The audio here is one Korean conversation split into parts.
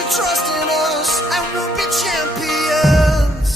your trust in us and we'll be champions.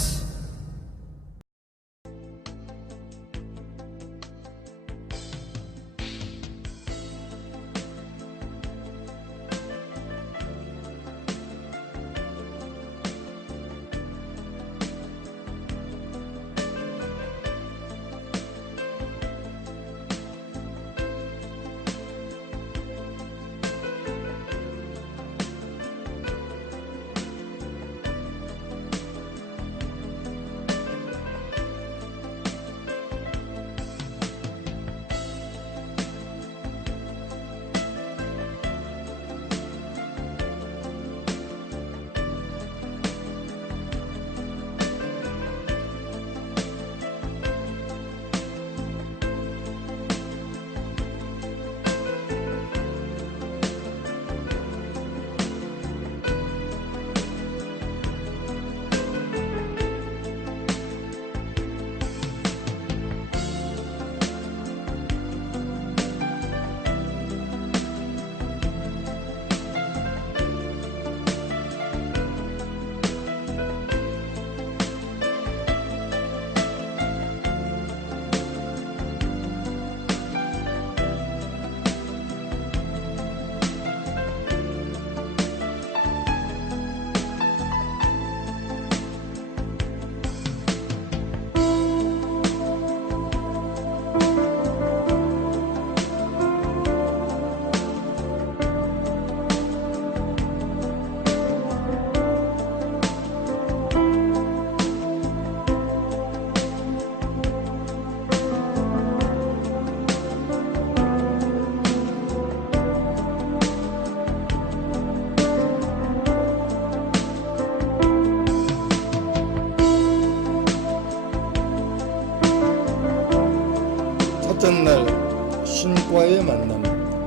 첫째 날 신과의 만남,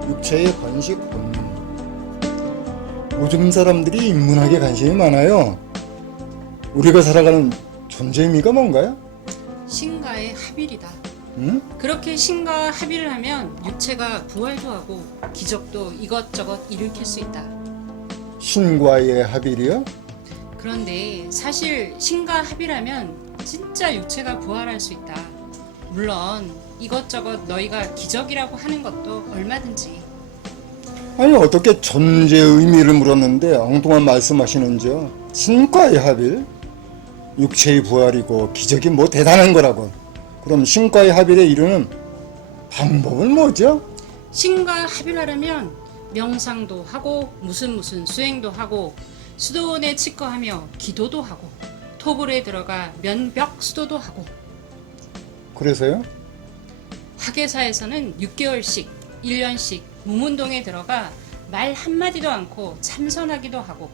육체의 번식 본능. 요즘 사람들이 인문학에 관심이 많아요. 우리가 살아가는 존재 의미가 뭔가요? 신과의 합일이다. 응? 그렇게 신과 합일을 하면 육체가 부활도 하고 기적도 이것저것 일으킬 수 있다. 신과의 합일이요? 그런데 사실 신과 합일하면 진짜 육체가 부활할 수 있다. 물론 이것저것 너희가 기적이라고 하는 것도 얼마든지. 아니 어떻게 존재 의미를 물었는데 엉뚱한 말씀하시는지요? 신과의 합일? 육체의 부활이고 기적이 뭐 대단한 거라고. 그럼 신과의 합일에 이르는 방법은 뭐죠? 신과 합일하려면 명상도 하고 무슨 수행도 하고 수도원에 치과하며 기도도 하고 토굴에 들어가 면벽 수도도 하고. 그래서요? 학예사에서는 6개월씩 1년씩 무문동에 들어가 말 한마디도 않고 참선하기도 하고,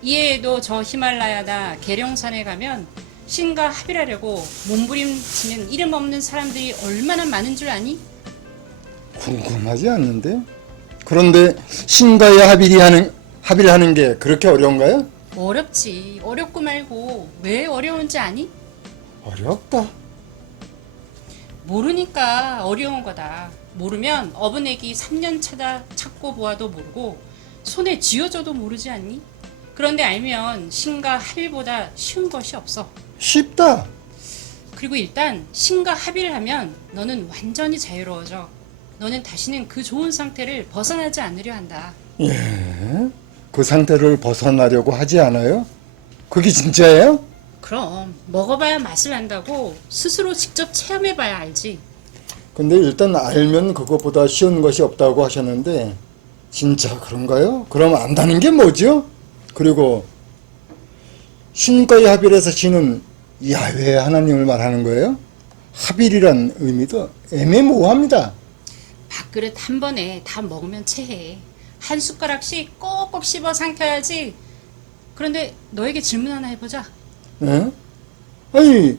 이외에도 저 히말라야나 계룡산에 가면 신과 합일하려고 몸부림치는 이름 없는 사람들이 얼마나 많은 줄 아니? 궁금하지 않는데? 그런데 신과의 합일하는 게 그렇게 어려운가요? 어렵지. 어렵고 말고 왜 어려운지 아니? 어렵다. 모르니까 어려운 거다. 모르면 어부내기 3년 찾고 보아도 모르고 손에 쥐어줘도 모르지 않니? 그런데 알면 신과 합일보다 쉬운 것이 없어. 쉽다. 그리고 일단 신과 합일을 하면 너는 완전히 자유로워져. 너는 다시는 그 좋은 상태를 벗어나지 않으려 한다. 예? 그 상태를 벗어나려고 하지 않아요? 그게 진짜예요? 그럼 먹어봐야 맛을 안다고 스스로 직접 체험해봐야 알지. 근데 일단 알면 그것보다 쉬운 것이 없다고 하셨는데 진짜 그런가요? 그럼 안다는 게 뭐죠? 그리고 신과의 합일에서 신은 야훼 하나님을 말하는 거예요? 합일이란 의미도 애매모호합니다. 밥그릇 한 번에 다 먹으면 체해. 한 숟가락씩 꼭꼭 씹어 삼켜야지. 그런데 너에게 질문 하나 해보자. 예? 아니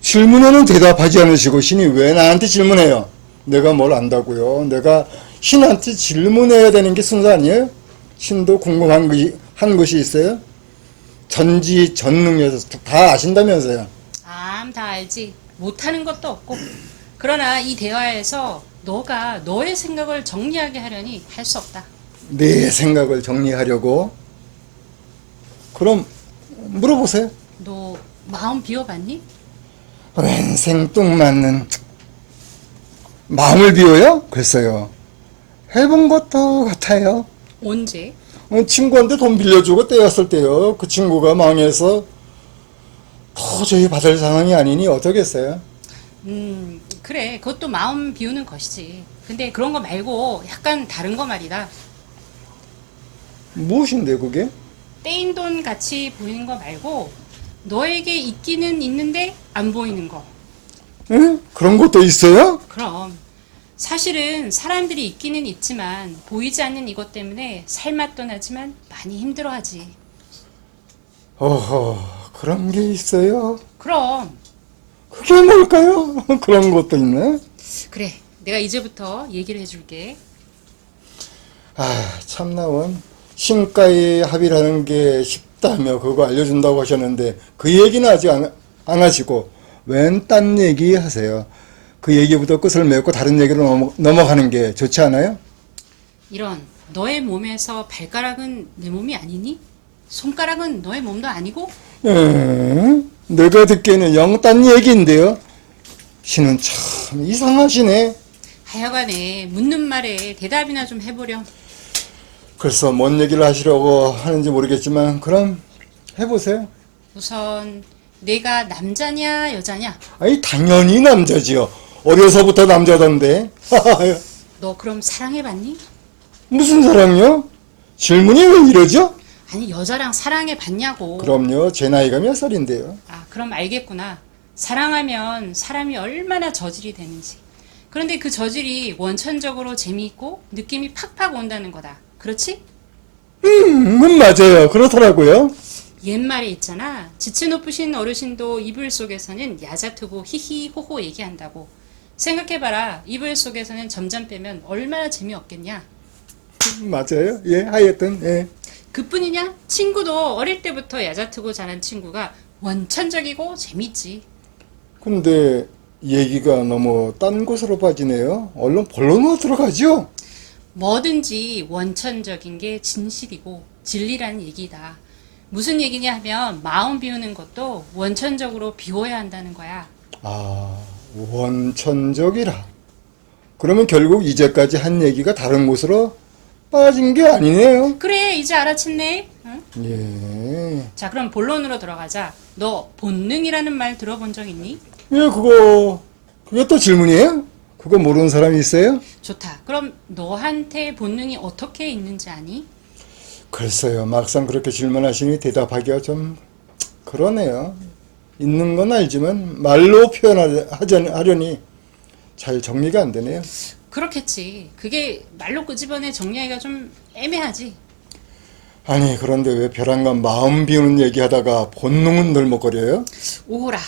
질문에는 대답하지 않으시고 신이 왜 나한테 질문해요? 내가 뭘 안다고요? 내가 신한테 질문해야 되는 게 순서 아니에요? 신도 궁금한 것이 있어요? 전지전능해서 다 아신다면서요? 다 알지. 못하는 것도 없고. 그러나 이 대화에서 너가 너의 생각을 정리하게 하려니 할 수 없다. 내 생각을 정리하려고? 그럼 물어보세요. 너 마음 비워봤니? 웬 생뚱맞는 마음을 비워요? 글쎄요. 해본 것도 같아요. 언제? 친구한테 돈 빌려주고 떼었을 때요. 그 친구가 망해서 도저히 받을 상황이 아니니 어쩌겠어요. 그래. 그것도 마음 비우는 것이지. 근데 그런 거 말고 약간 다른 거 말이다. 무엇인데 그게? 떼인 돈 같이 보이는 거 말고 너에게 있기는 있는데 안 보이는 거. 응? 그런 것도 있어요? 그럼 사실은 사람들이 있기는 있지만 보이지 않는 이것 때문에 살맛도 나지만 많이 힘들어하지. 어허, 그런 게 있어요? 그럼 그게 뭘까요? 그런 것도 있네? 그래. 내가 이제부터 얘기를 해줄게. 아, 참나원. 신가에 합의라는 게 쉽다며 그거 알려준다고 하셨는데 그 얘기는 아직 안 하시고 웬 딴 얘기 하세요? 그 얘기부터 끝을 맺고 다른 얘기로 넘어가는 게 좋지 않아요? 이런 너의 몸에서 발가락은 내 몸이 아니니? 손가락은 너의 몸도 아니고? 내가 듣기에는 영 딴 얘기인데요. 신은 참 이상하시네. 하여간에 묻는 말에 대답이나 좀 해보렴. 글쎄 뭔 얘기를 하시려고 하는지 모르겠지만 그럼 해보세요. 우선 내가 남자냐 여자냐? 아니 당연히 남자지요. 어려서부터 남자던데. 너 그럼 사랑해봤니? 무슨 사랑요? 질문이 왜 이러죠? 아니 여자랑 사랑해봤냐고. 그럼요. 제 나이가 몇 살인데요. 아 그럼 알겠구나. 사랑하면 사람이 얼마나 저질이 되는지. 그런데 그 저질이 원천적으로 재미있고 느낌이 팍팍 온다는 거다. 그렇지? 맞아요. 그렇더라고요. 옛말에 있잖아. 지체 높으신 어르신도 이불 속에서는 야자투고 히히 호호 얘기한다고. 생각해봐라. 이불 속에서는 점점 빼면 얼마나 재미없겠냐. 맞아요. 예, 하여튼, 예. 그뿐이냐? 친구도 어릴 때부터 야자투고 자란 친구가 원천적이고 재밌지. 근데 얘기가 너무 딴 곳으로 빠지네요. 얼른 본론으로 들어가죠. 뭐든지 원천적인 게 진실이고 진리라는 얘기다. 무슨 얘기냐 하면 마음 비우는 것도 원천적으로 비워야 한다는 거야. 아, 원천적이라. 그러면 결국 이제까지 한 얘기가 다른 곳으로 빠진 게 아니네요. 그래 이제 알아챘네. 응? 예. 자 그럼 본론으로 들어가자. 너 본능이라는 말 들어본 적 있니? 예, 그게 또 질문이에요? 그거 모르는 사람이 있어요? 좋다. 그럼 너한테 본능이 어떻게 있는지 아니? 글쎄요, 막상 그렇게 질문하시니 대답하기가 좀 그러네요. 있는 건 알지만 말로 표현하려니 잘 정리가 안 되네요. 그렇겠지. 그게 말로 끄집어내 정리하기가 좀 애매하지. 아니, 그런데 왜 벼랑간 마음 비우는 얘기하다가 본능은 널먹거려요? 오호라.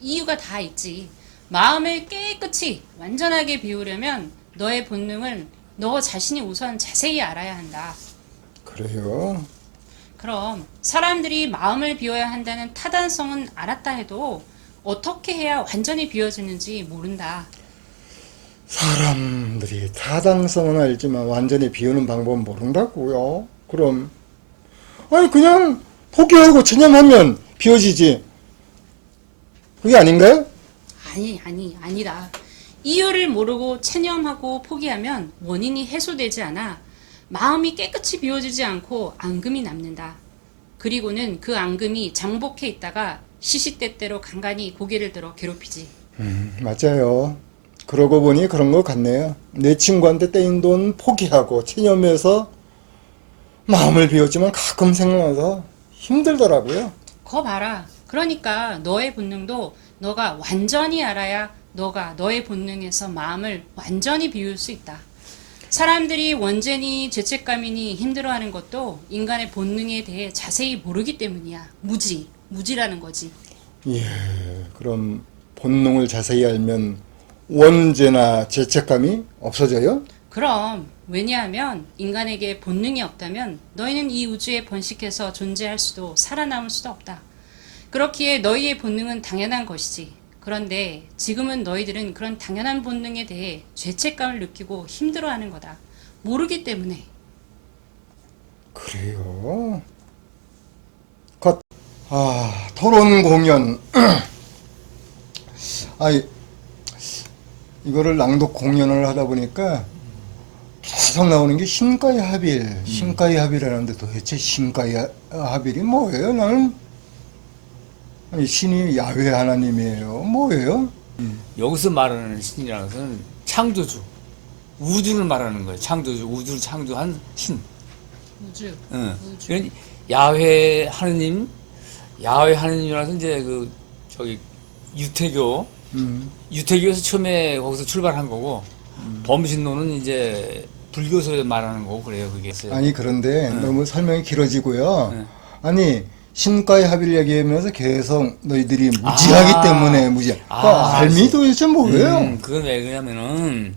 이유가 다 있지. 마음을 깨끗이 완전하게 비우려면 너의 본능을 너 자신이 우선 자세히 알아야 한다. 그래요? 그럼 사람들이 마음을 비워야 한다는 타단성은 알았다 해도 어떻게 해야 완전히 비워지는지 모른다. 사람들이 타당성은 알지만 완전히 비우는 방법은 모른다고요? 그럼 아니 그냥 포기하고 체념하면 비워지지. 그게 아닌가요? 아니다. 이유를 모르고 체념하고 포기하면 원인이 해소되지 않아 마음이 깨끗이 비워지지 않고 앙금이 남는다. 그리고는 그 앙금이 장복해 있다가 시시때때로 간간히 고개를 들어 괴롭히지. 맞아요. 그러고 보니 그런 것 같네요. 내 친구한테 떼인 돈 포기하고 체념해서 마음을 비웠지만 가끔 생각나서 힘들더라고요. 거 봐라. 그러니까 너의 본능도 너가 완전히 알아야 너가 너의 본능에서 마음을 완전히 비울 수 있다. 사람들이 원죄니 죄책감이니 힘들어하는 것도 인간의 본능에 대해 자세히 모르기 때문이야. 무지라는 거지. 예, 그럼 본능을 자세히 알면 원죄나 죄책감이 없어져요? 그럼 왜냐하면 인간에게 본능이 없다면 너희는 이 우주에 번식해서 존재할 수도 살아남을 수도 없다. 그렇기에 너희의 본능은 당연한 것이지. 그런데 지금은 너희들은 그런 당연한 본능에 대해 죄책감을 느끼고 힘들어하는 거다. 모르기 때문에. 그래요? 그 토론 공연. 이거를 낭독 공연을 하다 보니까 계속 나오는 게 신과의 합일, 신과의 합일이라는데 도대체 신과의 합일이 뭐예요? 나는 신이 야훼 하나님이에요. 뭐예요? 여기서 말하는 신이라는 것은 창조주, 우주를 말하는 거예요. 창조주, 우주를 창조한 신. 우주. 응. 우주. 그러니까 야훼 하느님, 야훼 하느님이라서 이제 유태교에서 처음에 거기서 출발한 거고, 범신론은 이제 불교에서 말하는 거고 그래요. 그게. 아니 그런데 너무 설명이 길어지고요. 네. 아니 신과의 합일 얘기하면서 계속 너희들이 무지하기 때문에 무지. 알미 도대체 뭐예요? 그건 왜 그러냐면은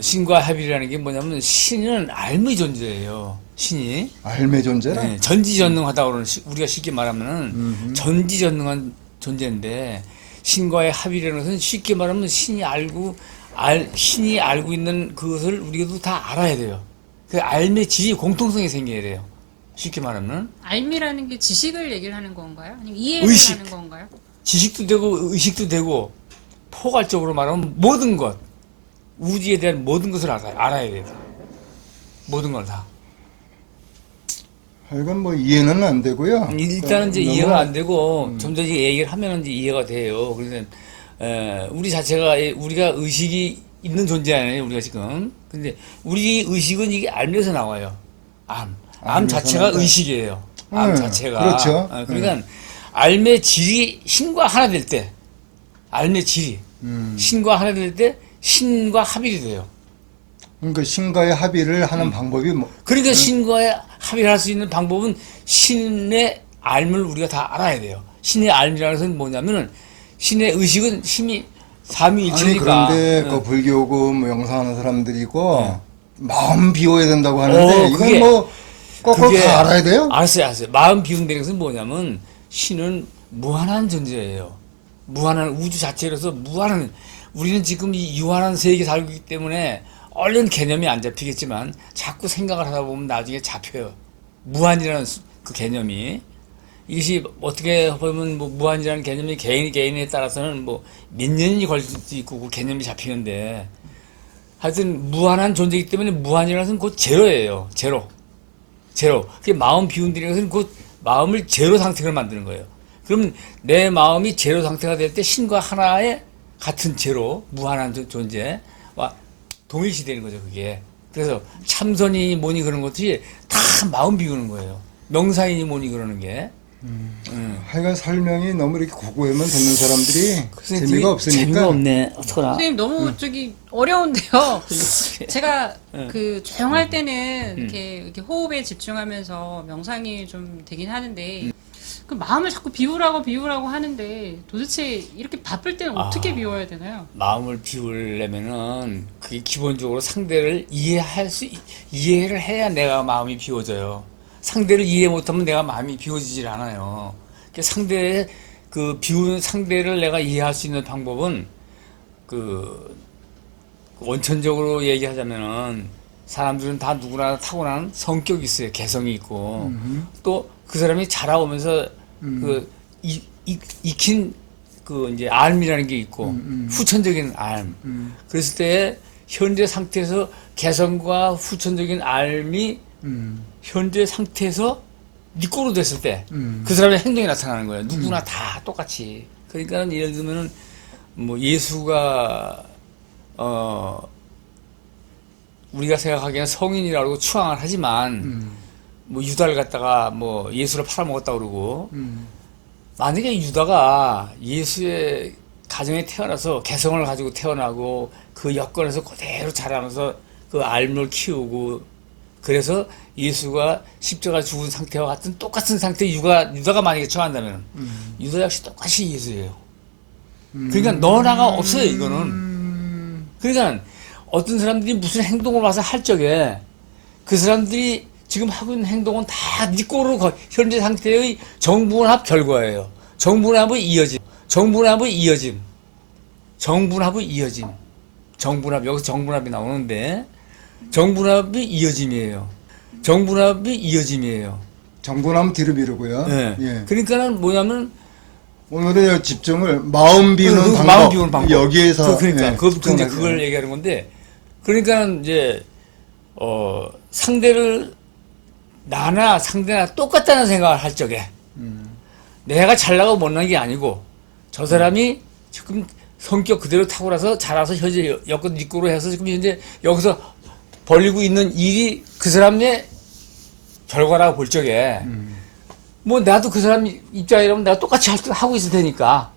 신과 합일이라는 게 뭐냐면 신은 알미 존재예요. 신이 알매 존재라. 네, 전지전능하다고 그러는 우리가 쉽게 말하면은 전지전능한 존재인데 신과의 합이라는 것은 쉽게 말하면 신이 알고 있는 그것을 우리도 다 알아야 돼요. 그 알매 질이 공통성이 생겨야 돼요. 쉽게 말하면 알미라는 게 지식을 얘기를 하는 건가요? 아니면 이해를 의식. 하는 건가요? 지식도 되고 의식도 되고 포괄적으로 말하면 모든 것 우주에 대한 모든 것을 알아야 돼요. 모든 걸 다. 이건 뭐 이해는 안 되고요. 일단은 이제 너무- 이해가 안 되고 점점 이제 얘기를 하면 이제 이해가 돼요. 그래서 우리 자체가 우리가 의식이 있는 존재 아니에요. 우리가 지금. 근데 우리 의식은 이게 알면서 나와요. 암 알면서 자체가 나온다. 의식이에요. 암 자체가. 그렇죠. 그러니까 알매 질이 신과 하나 될 때, 알매 질이 신과 하나 될 때 신과 합일이 돼요. 그러니까 신과의 합의를 하는 방법이 뭐? 그러니까 신과의 합의를 할 수 있는 방법은 신의 알을 우리가 다 알아야 돼요. 신의 알이라는 것은 뭐냐면은 신의 의식은 힘이 아니 삼위일체니까. 그런데 그 불교고 뭐 명상하는 사람들이고 마음 비워야 된다고 하는데 그게- 이건 뭐 거꾸로 다 알아야 돼요? 알았어요. 마음 비운다는 것은 뭐냐면 신은 무한한 존재예요. 무한한 우주 자체로서 무한한 우리는 지금 이 유한한 세계에 살고 있기 때문에 얼른 개념이 안 잡히겠지만 자꾸 생각을 하다 보면 나중에 잡혀요. 무한이라는 그 개념이 이것이 어떻게 보면 뭐 무한이라는 개념이 개인에 따라서는 뭐 몇 년이 걸릴 수도 있고 그 개념이 잡히는데 하여튼 무한한 존재이기 때문에 무한이라는 것은 곧 제로예요. 제로. 그게 마음 비운다는 것은 곧 마음을 제로 상태로 만드는 거예요. 그러면 내 마음이 제로 상태가 될 때 신과 하나의 같은 제로, 무한한 존재와 동일시되는 거죠, 그게. 그래서 참선이 뭐니 그런 것들이 다 마음 비우는 거예요. 명사인이 뭐니 그러는 게. 하여간 설명이 너무 이렇게 고고하면 듣는 사람들이 재미가 없으니까 재미가 없네. 어떡하나. 선생님 너무 어려운데요. 제가 그 조용할 때는 이렇게 호흡에 집중하면서 명상이 좀 되긴 하는데 그 마음을 자꾸 비우라고 하는데 도대체 이렇게 바쁠 때는 어떻게 비워야 되나요? 마음을 비우려면은 그게 기본적으로 상대를 이해를 해야 내가 마음이 비워져요. 상대를 이해 못하면 내가 마음이 비워지질 않아요. 비우는 상대를 내가 이해할 수 있는 방법은 원천적으로 얘기하자면은 사람들은 다 누구나 타고난 성격이 있어요. 개성이 있고 또 그 사람이 자라오면서 익힌 이제 알미라는 게 있고 후천적인 알. 그랬을 때 현재 상태에서 개성과 후천적인 알미 현재 상태에서 니꼬로 됐을 때 그 사람의 행동이 나타나는 거예요. 누구나 다 똑같이. 그러니까 예를 들면은 뭐 예수가 우리가 생각하기에는 성인이라고 추앙을 하지만 뭐 유다를 갖다가 뭐 예수를 팔아먹었다 그러고 만약에 유다가 예수의 가정에 태어나서 개성을 가지고 태어나고 그 여건에서 그대로 자라면서 그 알을 키우고 그래서 예수가 십자가 죽은 상태와 같은 똑같은 상태에 유다가 만약에 처한다면 유다 역시 똑같이 예수예요. 그러니까 너나가 없어요 이거는. 그러니까 어떤 사람들이 무슨 행동을 와서 할 적에 그 사람들이 지금 하고 있는 행동은 다 니꼬로 현재 상태의 정분합 결과예요. 정분합의 이어짐. 여기서 정분합이 나오는데 정분합이 이어짐이에요. 정돈하면 뒤로 미루고요. 예. 예. 그러니까는 뭐냐면 오늘의 집중을 마음 비우는 방법, 마음 비우는 방법. 여기에서 그러니까 예, 그것부터 이제 집중하세요. 그걸 얘기하는 건데, 그러니까는 이제 상대를 나나 상대나 똑같다는 생각을 할 적에 내가 잘나고 못난 게 아니고 저 사람이 지금 성격 그대로 타고나서 자라서 현재 여건 입고로 해서 지금 현재 여기서 벌리고 있는 일이 그 사람의 결과라고 볼 적에 뭐 나도 그 사람 입장이라면 내가 똑같이 하고 있을 테니까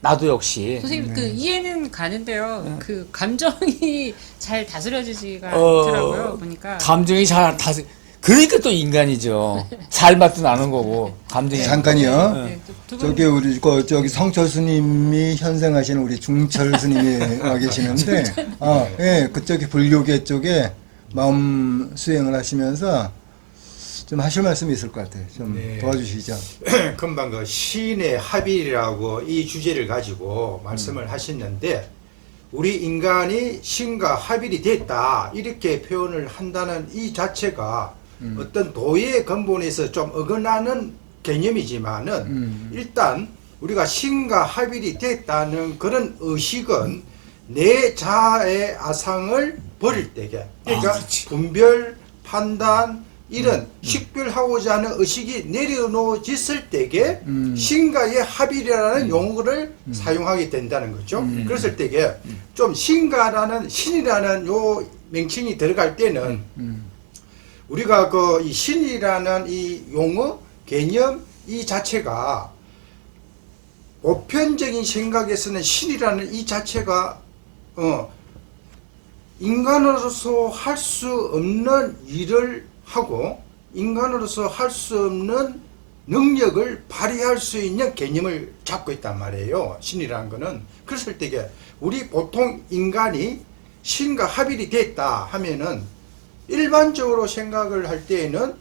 나도 역시 선생님 그 이해는 가는데요. 그 감정이 잘 다스려지지가 어, 않더라고요. 보니까. 감정이 잘 다 그러니까 또 인간이죠. 살 맛도 나는 거고 감정이 잠깐이요. 네, 두 분- 저기 우리 저기 성철 스님이 현생하시는 우리 중철 스님이 와 계시는데, 예, 그쪽에 불교계 쪽에 마음 수행을 하시면서 좀 하실 말씀이 있을 것 같아요. 좀 네. 도와주시죠. 금방 그 시인의 합일이라고 이 주제를 가지고 말씀을 하셨는데, 우리 인간이 신과 합일이 됐다 이렇게 표현을 한다는 이 자체가 어떤 도의 근본에서 좀 어긋나는 개념이지만은 일단 우리가 신과 합일이 됐다는 그런 의식은 내 자아의 아상을 버릴 때게, 그러니까 그렇지. 분별, 판단 이런 식별하고자 하는 의식이 내려놓아졌을 때게 신과의 합일이라는 용어를 사용하게 된다는 거죠. 그랬을 때게 좀 신과라는 신이라는 요 명칭이 들어갈 때는 우리가 그 이 신이라는 이 용어 개념 이 자체가 보편적인 생각에서는 신이라는 이 자체가 인간으로서 할 수 없는 일을 하고 인간으로서 할 수 없는 능력을 발휘할 수 있는 개념을 잡고 있단 말이에요. 신이라는 거는. 그랬을 때게 우리 보통 인간이 신과 합일이 됐다 하면은 일반적으로 생각을 할 때에는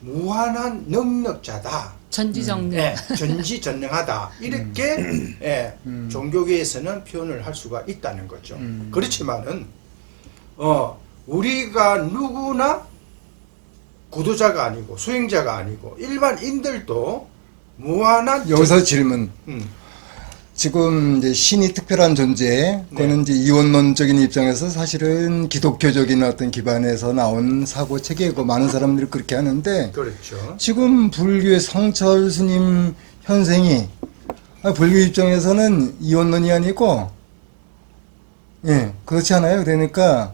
무한한 능력자다. 전지정능. 네, 전지전능하다. 이렇게 예, 종교계에서는 표현을 할 수가 있다는 거죠. 그렇지만은 우리가 누구나 구도자가 아니고 수행자가 아니고 일반인들도 무한한 여기서 질문. 음, 지금 이제 신이 특별한 존재, 그거는 이제 이원론적인 입장에서 사실은 기독교적인 어떤 기반에서 나온 사고 체계고 많은 사람들이 그렇게 하는데, 그렇죠. 지금 불교의 성철 스님 현생이 불교 입장에서는 이원론이 아니고, 예, 그렇지 않아요. 그러니까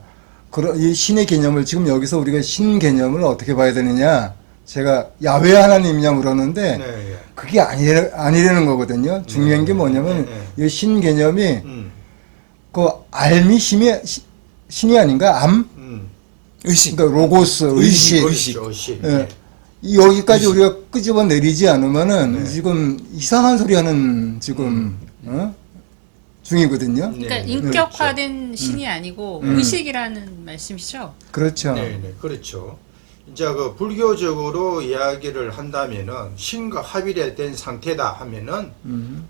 이 신의 개념을 지금 여기서 우리가 신 개념을 어떻게 봐야 되느냐, 제가 야외 하나님이냐 물었는데 네, 예. 그게 아니라는 거거든요. 중요한 게 뭐냐면 이 신 개념이 그 알미 신이 아닌가? 암? 의식 그러니까 로고스, 의식. 그렇죠, 의식. 예. 여기까지 우리가 끄집어 내리지 않으면은 지금 이상한 소리 하는 지금 중이거든요. 그러니까 네, 네, 인격화된 신이 아니고 의식이라는 말씀이시죠? 그렇죠. 네, 네, 그렇죠. 이제 그 불교적으로 이야기를 한다면은 신과 합일이 된 상태다 하면은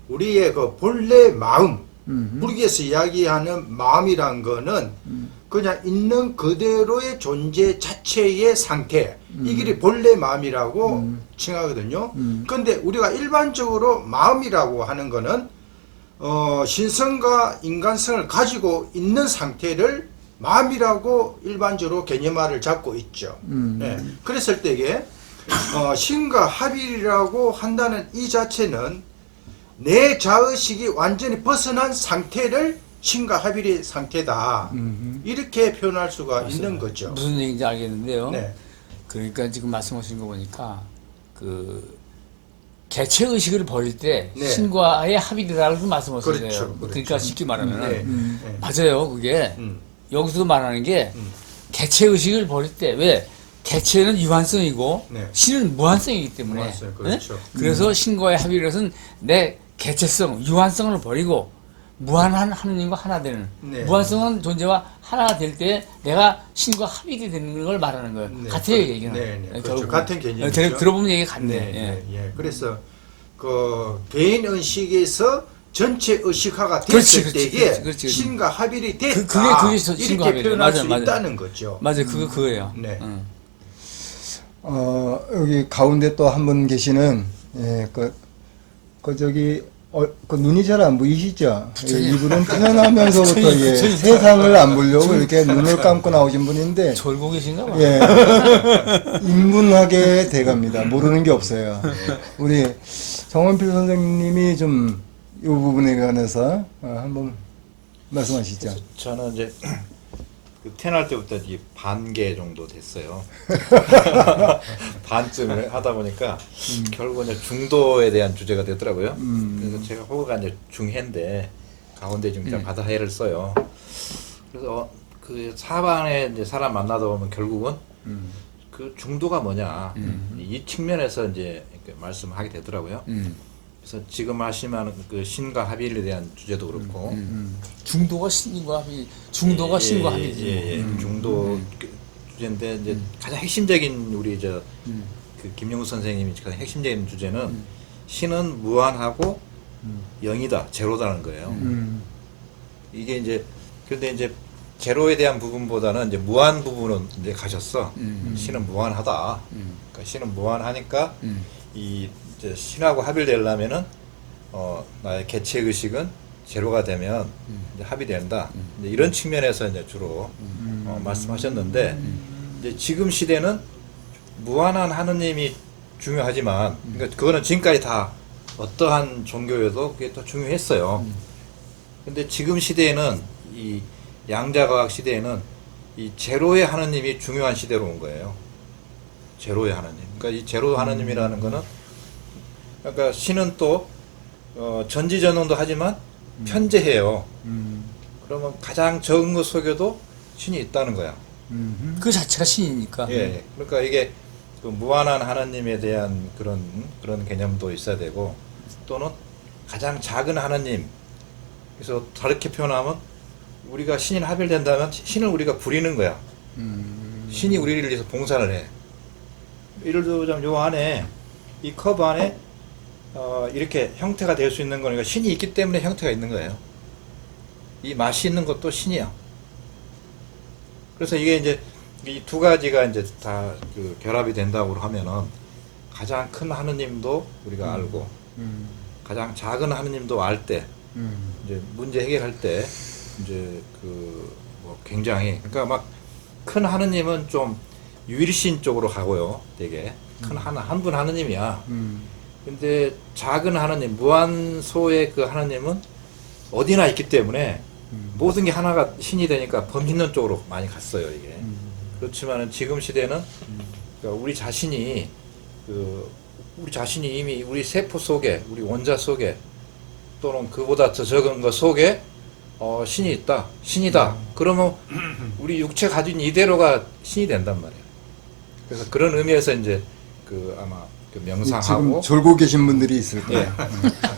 우리의 그 본래 마음, 불교에서 이야기하는 마음이란 거는 그냥 있는 그대로의 존재 자체의 상태, 이게 본래 마음이라고 칭하거든요. 그런데 우리가 일반적으로 마음이라고 하는 거는 신성과 인간성을 가지고 있는 상태를 마음이라고 일반적으로 개념화를 잡고 있죠. 예. 그랬을 때에 신과 합일이라고 한다는 이 자체는 내 자의식이 완전히 벗어난 상태를 신과 합일의 상태다. 이렇게 표현할 수가 있는 거죠. 무슨 얘기인지 알겠는데요. 네. 그러니까 지금 말씀하신 거 보니까 그 개체 의식을 버릴 때 네. 신과의 합일이라고 말씀하시네요. 그렇죠, 그러니까 쉽게 말하면 네. 네. 맞아요. 그게 음. 여기서 말하는 게 개체 의식을 버릴 때 왜 개체는 유한성이고 네. 신은 무한성이기 때문에 무한성, 그렇죠. 그래서 신과의 합일은 것은 내 개체성, 유한성을 버리고 무한한 하느님과 하나 되는 네. 무한성한 존재와 하나 될 때 내가 신과 합일이 되는 걸 말하는 거예요. 네. 같은 얘기는. 네, 네. 그렇죠. 결국은. 같은 개념이죠. 들어보면 얘기가 같네. 네, 예. 네, 예. 그래서 그 개인 의식에서 전체 의식화가 그렇지, 됐을 그렇지, 때에 그렇지, 그렇지. 신과 합일이 됐다. 그게 신과 이렇게 합일이에요. 표현할 맞아, 수 맞아. 있다는 거죠. 맞아요. 그거예요. 네. 여기 가운데 또 한 분 계시는, 예, 저기, 그 눈이 잘 안 보이시죠? 예, 이분은 태어나면서부터 예, 세상을 안 보려고 이렇게 눈을 감고 나오신 분인데, 졸고 계신가 봐. 예, 인문하게 돼갑니다. 모르는 게 없어요. 우리 정원필 선생님이 좀 이 부분에 관해서 한번 말씀하시죠. 저는 이제 그 태어날 때부터 이 반개 정도 됐어요. 반쯤을 하다 보니까 결국 이제 중도에 대한 주제가 되더라고요. 그래서 제가 호가 이제 중해인데 가운데 지금 바다해를 써요. 그래서 그 사방에 이제 사람 만나다 보면 결국은 그 중도가 뭐냐 이 측면에서 이제 이렇게 말씀하게 되더라고요. 그래서 지금 하시면 그 신과 합일에 대한 주제도 그렇고 중도가 신과 합이, 중도가 신과 합이지. 중도 주제인데 이제 가장 핵심적인 우리 그 김영우 선생님이 가장 핵심적인 주제는 신은 무한하고 영이다, 제로다는 거예요. 이게 이제 그런데 이제 제로에 대한 부분보다는 이제 무한 부분은 이제 가셨어. 신은 무한하다. 그러니까 신은 무한하니까 이 이제 신하고 합일되려면은 나의 개체 의식은 제로가 되면 이제 합이 된다. 이제 이런 측면에서 이제 주로 말씀하셨는데 이제 지금 시대는 무한한 하느님이 중요하지만 그러니까 그거는 지금까지 다 어떠한 종교에도 그게 또 중요했어요. 근데 지금 시대에는 이 양자과학 시대에는 이 제로의 하느님이 중요한 시대로 온 거예요. 제로의 하느님. 그러니까 이 제로 하느님이라는 거는 그러니까 신은 또 전지전능도 하지만 편재해요. 그러면 가장 적은 것 속에도 신이 있다는 거야. 그 자체가 신이니까. 예. 그러니까 이게 그 무한한 하나님에 대한 그런 개념도 있어야 되고 또는 가장 작은 하나님. 그래서 다르게 표현하면 우리가 신이 합일된다면 신을 우리가 부리는 거야. 신이 우리를 위해서 봉사를 해. 예를 들자면 요 안에 이 컵 안에 이렇게 형태가 될 수 있는 거니까 신이 있기 때문에 형태가 있는 거예요. 이 맛이 있는 것도 신이야. 그래서 이게 이제 이 두 가지가 이제 다 그 결합이 된다고 하면은 가장 큰 하느님도 우리가 알고 가장 작은 하느님도 알 때 이제 문제 해결할 때 이제 그 뭐 굉장히 그러니까 막 큰 하느님은 좀 유일신 쪽으로 가고요. 되게 큰 한 분 하느님이야. 근데 작은 하나님, 무한소의 그 하나님은 어디나 있기 때문에 모든 게 하나가 신이 되니까 범신론 쪽으로 많이 갔어요, 이게. 그렇지만은 지금 시대는 그러니까 우리 자신이 이미 우리 세포 속에, 우리 원자 속에 또는 그보다 더 적은 것 속에 신이 있다, 신이다. 그러면 우리 육체 가진 이대로가 신이 된단 말이에요. 그래서 그런 의미에서 이제 그 아마 그 명상하고 지금 졸고 계신 분들이 있을 거예요.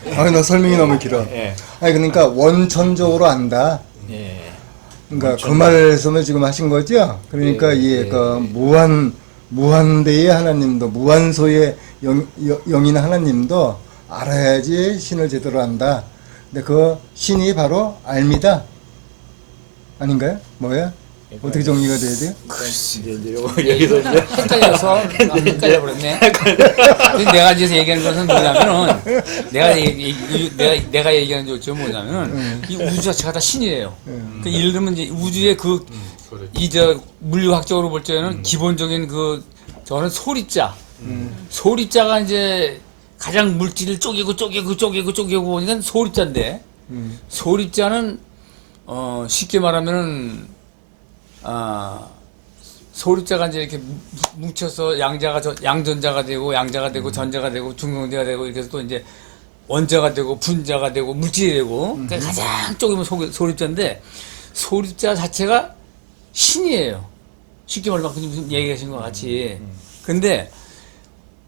나 설명이 너무 길어. 예. 아니 그러니까 원천적으로 안다. 예. 그러니까 그 말씀을 지금 하신 거죠. 그러니까 예, 그 무한대의 하나님도 무한소의 영인 하나님도 알아야지 신을 제대로 안다. 근데 그 신이 바로 알미다. 아닌가요? 뭐야? 어떻게 정리가 돼야 돼요? 이제 여기서 이제 헷갈려서 헷갈려버렸네. 근데 내가 이제 얘기하는 것은 뭐냐면은 내가 얘기하는 조건은 뭐냐면은 이 우주 자체가 다 신이에요. 그 예를 들면 이제 우주의 저 물리학적으로 볼 때는 기본적인 저는 소리자. 소리자가 이제 가장 물질을 쪼개고 보니까 소리자인데 소리자는 쉽게 말하면은 소리자가 이제 이렇게 뭉쳐서 양전자가 되고 전자가 되고 중성자가 되고 이렇게 해서 또 이제 원자가 되고 분자가 되고 물질이 되고 그러니까 가장 쪼개면 소리자인데 소리자 자체가 신이에요. 쉽게 말하면 지금 얘기하신 것 같이. 근데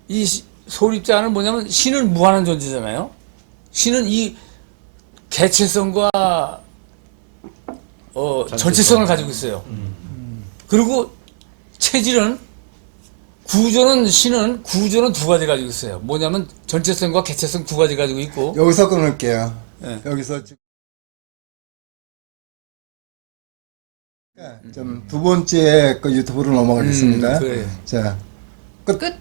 이 소리자는 뭐냐면 신은 무한한 존재잖아요. 신은 이 개체성과 전체성을 가지고 있어요. 그리고 체질은 신은 구조는 두 가지 가지고 있어요. 뭐냐면 전체성과 개체성 두 가지 가지고 있고. 여기서 끊을게요. 네. 여기서 좀 두 번째 그 유튜브로 넘어가겠습니다. 그래요. 자, 끝. 끝.